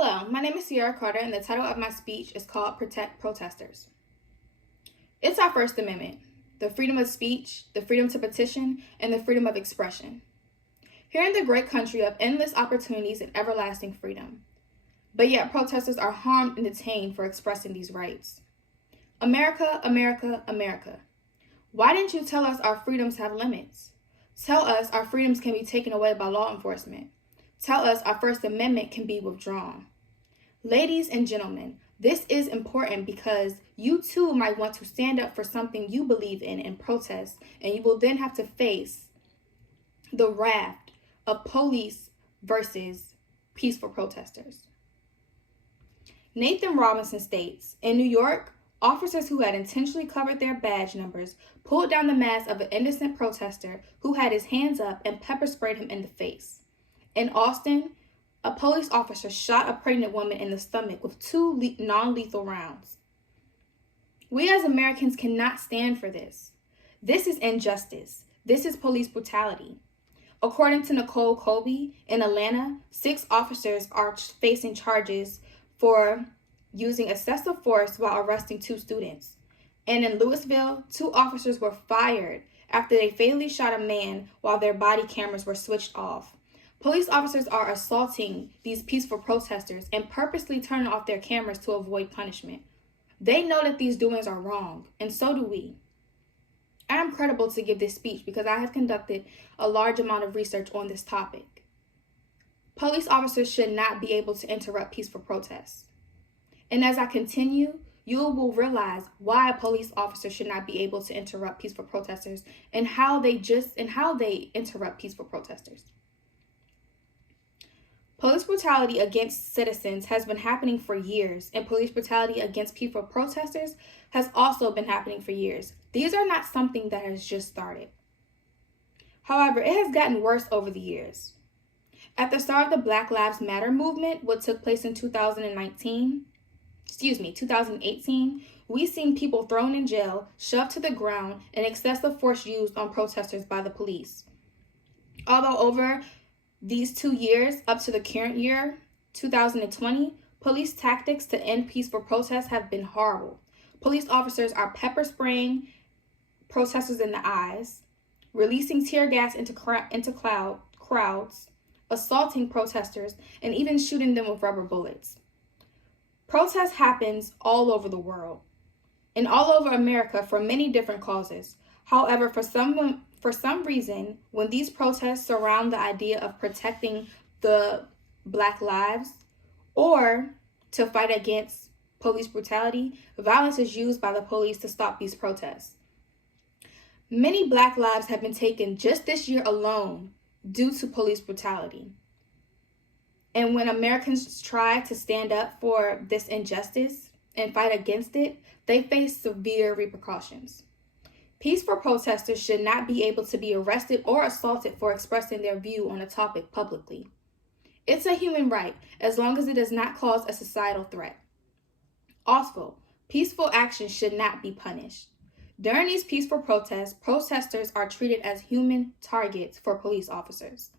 Hello, my name is Sierra Carter, and the title of my speech is called Protect Protesters. It's our First Amendment, the freedom of speech, the freedom to petition, and the freedom of expression. Here in the great country of endless opportunities and everlasting freedom. But yet protesters are harmed and detained for expressing these rights. America, America, America. Why didn't you tell us our freedoms have limits? Tell us our freedoms can be taken away by law enforcement. Tell us our First Amendment can be withdrawn. Ladies and gentlemen, this is important because you too might want to stand up for something you believe in and protest, and you will then have to face the wrath of police versus peaceful protesters. Nathan Robinson states, in New York, officers who had intentionally covered their badge numbers pulled down the mask of an innocent protester who had his hands up and pepper sprayed him in the face. In Austin, a police officer shot a pregnant woman in the stomach with two non-lethal rounds. We as Americans cannot stand for this. This is injustice. This is police brutality. According to Nicole Colby, in Atlanta, 6 officers are facing charges for using excessive force while arresting 2 students. And in Louisville, 2 officers were fired after they fatally shot a man while their body cameras were switched off. Police officers are assaulting these peaceful protesters and purposely turning off their cameras to avoid punishment. They know that these doings are wrong, and so do we. I am credible to give this speech because I have conducted a large amount of research on this topic. Police officers should not be able to interrupt peaceful protests. And as I continue, you will realize why a police officer should not be able to interrupt peaceful protesters and how they interrupt peaceful protesters. Police brutality against citizens has been happening for years, and police brutality against peaceful protesters has also been happening for years. These are not something that has just started. However, it has gotten worse over the years. At the start of the Black Lives Matter movement, what took place in 2018, we seen people thrown in jail, shoved to the ground, and excessive force used on protesters by the police. Although over these 2 years, up to the current year, 2020, police tactics to end peaceful protests have been horrible. Police officers are pepper spraying protesters in the eyes, releasing tear gas into crowds, assaulting protesters, and even shooting them with rubber bullets. Protest happens all over the world and all over America for many different causes. However, for some reason, when these protests surround the idea of protecting the Black lives or to fight against police brutality, violence is used by the police to stop these protests. Many Black lives have been taken just this year alone due to police brutality. And when Americans try to stand up for this injustice and fight against it, they face severe repercussions. Peaceful protesters should not be able to be arrested or assaulted for expressing their view on a topic publicly. It's a human right as long as it does not cause a societal threat. Also, peaceful action should not be punished. During these peaceful protests, protesters are treated as human targets for police officers.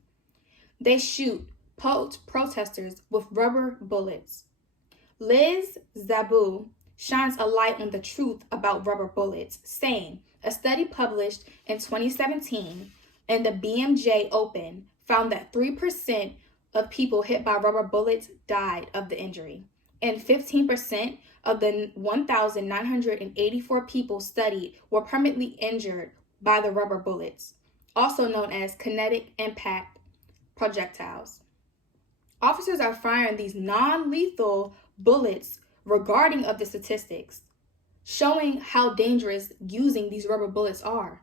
They shoot protesters with rubber bullets. Liz Szabó shines a light on the truth about rubber bullets, saying, a study published in 2017 in the BMJ Open found that 3% of people hit by rubber bullets died of the injury, and 15% of the 1,984 people studied were permanently injured by the rubber bullets, also known as kinetic impact projectiles. Officers are firing these non-lethal bullets regarding of the statistics, showing how dangerous using these rubber bullets are,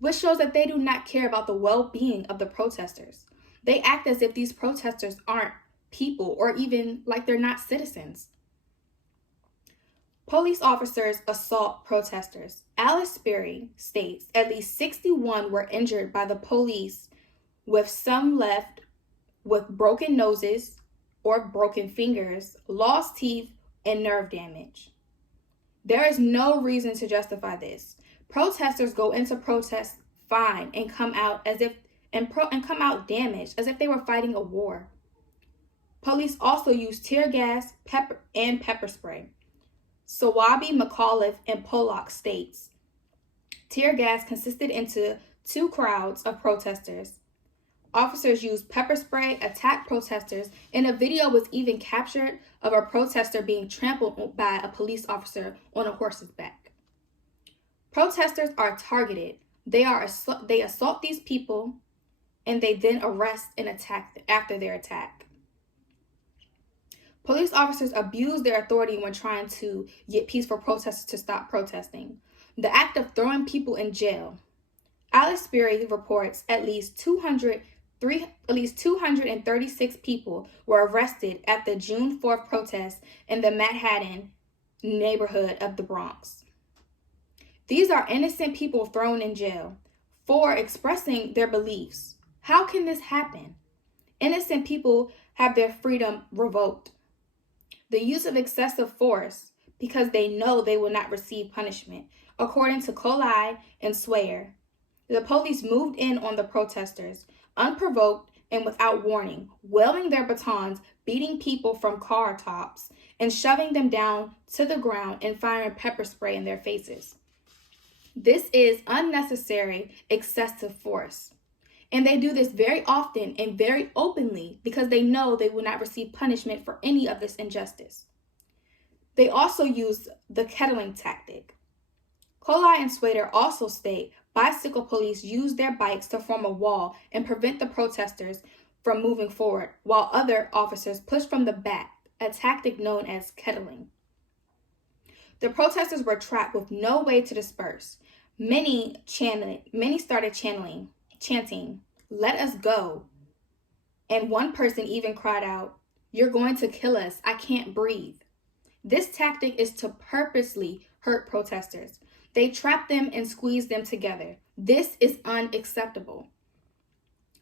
which shows that they do not care about the well-being of the protesters. They act as if these protesters aren't people or even like they're not citizens. Police officers assault protesters. Alice Sperry states at least 61 were injured by the police, with some left with broken noses or broken fingers, lost teeth, and nerve damage. There is no reason to justify this. Protesters go into protests fine and come out damaged, as if they were fighting a war. Police also used tear gas, pepper spray. Sawabi, McAuliffe, and Pollock states tear gas consisted into two crowds of protesters. Officers used pepper spray, attacked protesters, and a video was even captured of a protester being trampled by a police officer on a horse's back. Protesters are targeted. They assault these people, and they then arrest and attack after their attack. Police officers abuse their authority when trying to get peaceful protesters to stop protesting. The act of throwing people in jail. Alex Sperry reports at least 236 people were arrested at the June 4th protest in the Manhattan neighborhood of the Bronx. These are innocent people thrown in jail for expressing their beliefs. How can this happen? Innocent people have their freedom revoked. The use of excessive force because they know they will not receive punishment. According to Colai and Swayer, the police moved in on the protesters, unprovoked and without warning, wielding their batons, beating people from car tops, and shoving them down to the ground and firing pepper spray in their faces. This is unnecessary, excessive force. And they do this very often and very openly because they know they will not receive punishment for any of this injustice. They also use the kettling tactic. Colai and Swader also state bicycle police use their bikes to form a wall and prevent the protesters from moving forward, while other officers push from the back, a tactic known as kettling. The protesters were trapped with no way to disperse. Many started chanting, "Let us go." And one person even cried out, "You're going to kill us. I can't breathe." This tactic is to purposely hurt protesters. They trap them and squeeze them together. This is unacceptable.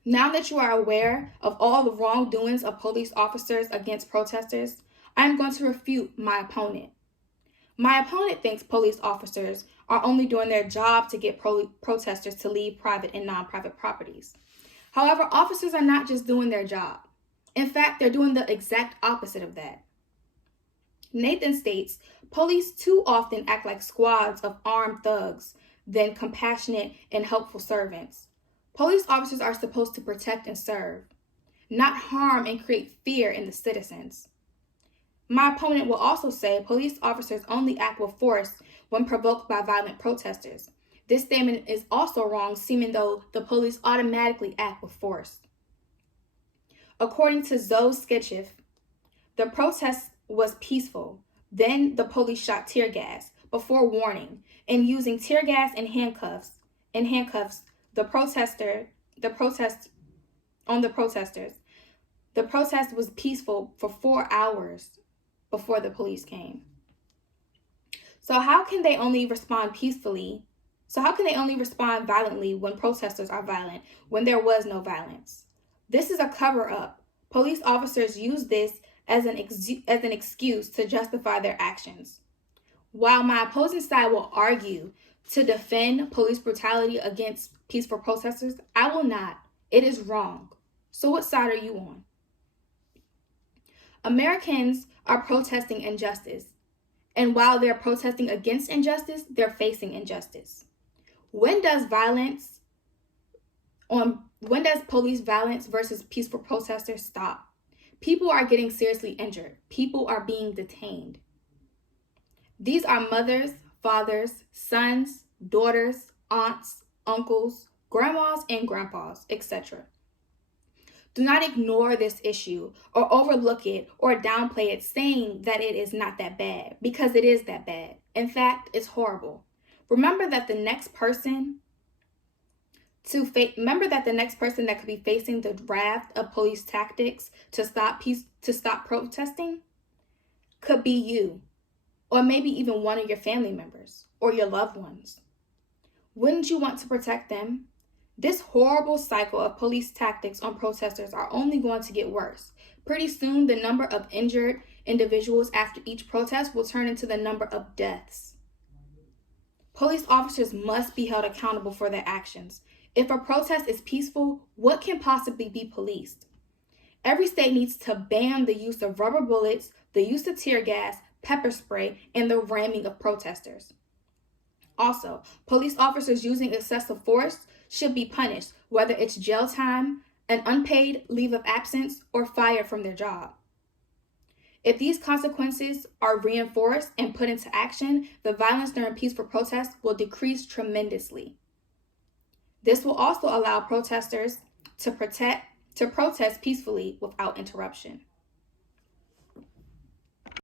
Now that you are aware of all the wrongdoings of police officers against protesters, I am going to refute my opponent. My opponent thinks police officers are only doing their job to get protesters to leave private and non-private properties. However, officers are not just doing their job. In fact, they're doing the exact opposite of that. Nathan states, police too often act like squads of armed thugs than compassionate and helpful servants. Police officers are supposed to protect and serve, not harm and create fear in the citizens. My opponent will also say police officers only act with force when provoked by violent protesters. This statement is also wrong, seeming though the police automatically act with force. According to Zoe Sketchiff, the protest was peaceful. Then the police shot tear gas before warning and using tear gas and handcuffs the protesters. The protest was peaceful for 4 hours before the police came. So how can they only respond violently when protesters are violent, when there was no violence? This is a cover-up. Police officers use this as an excuse to justify their actions. While my opposing side will argue to defend police brutality against peaceful protesters, I will not. It is wrong. So what side are you on? Americans are protesting injustice. And while they're protesting against injustice, they're facing injustice. When does police violence versus peaceful protesters stop? People are getting seriously injured. People are being detained. These are mothers, fathers, sons, daughters, aunts, uncles, grandmas, and grandpas, etc. Do not ignore this issue or overlook it or downplay it, saying that it is not that bad, because it is that bad. In fact, it's horrible. Remember that the next person that could be facing the wrath of police tactics to stop protesting could be you, or maybe even one of your family members or your loved ones. Wouldn't you want to protect them? This horrible cycle of police tactics on protesters are only going to get worse. Pretty soon, the number of injured individuals after each protest will turn into the number of deaths. Police officers must be held accountable for their actions. If a protest is peaceful, what can possibly be policed? Every state needs to ban the use of rubber bullets, the use of tear gas, pepper spray, and the ramming of protesters. Also, police officers using excessive force should be punished, whether it's jail time, an unpaid leave of absence, or fired from their job. If these consequences are reinforced and put into action, the violence during peaceful protests will decrease tremendously. This will also allow protesters to protest peacefully without interruption.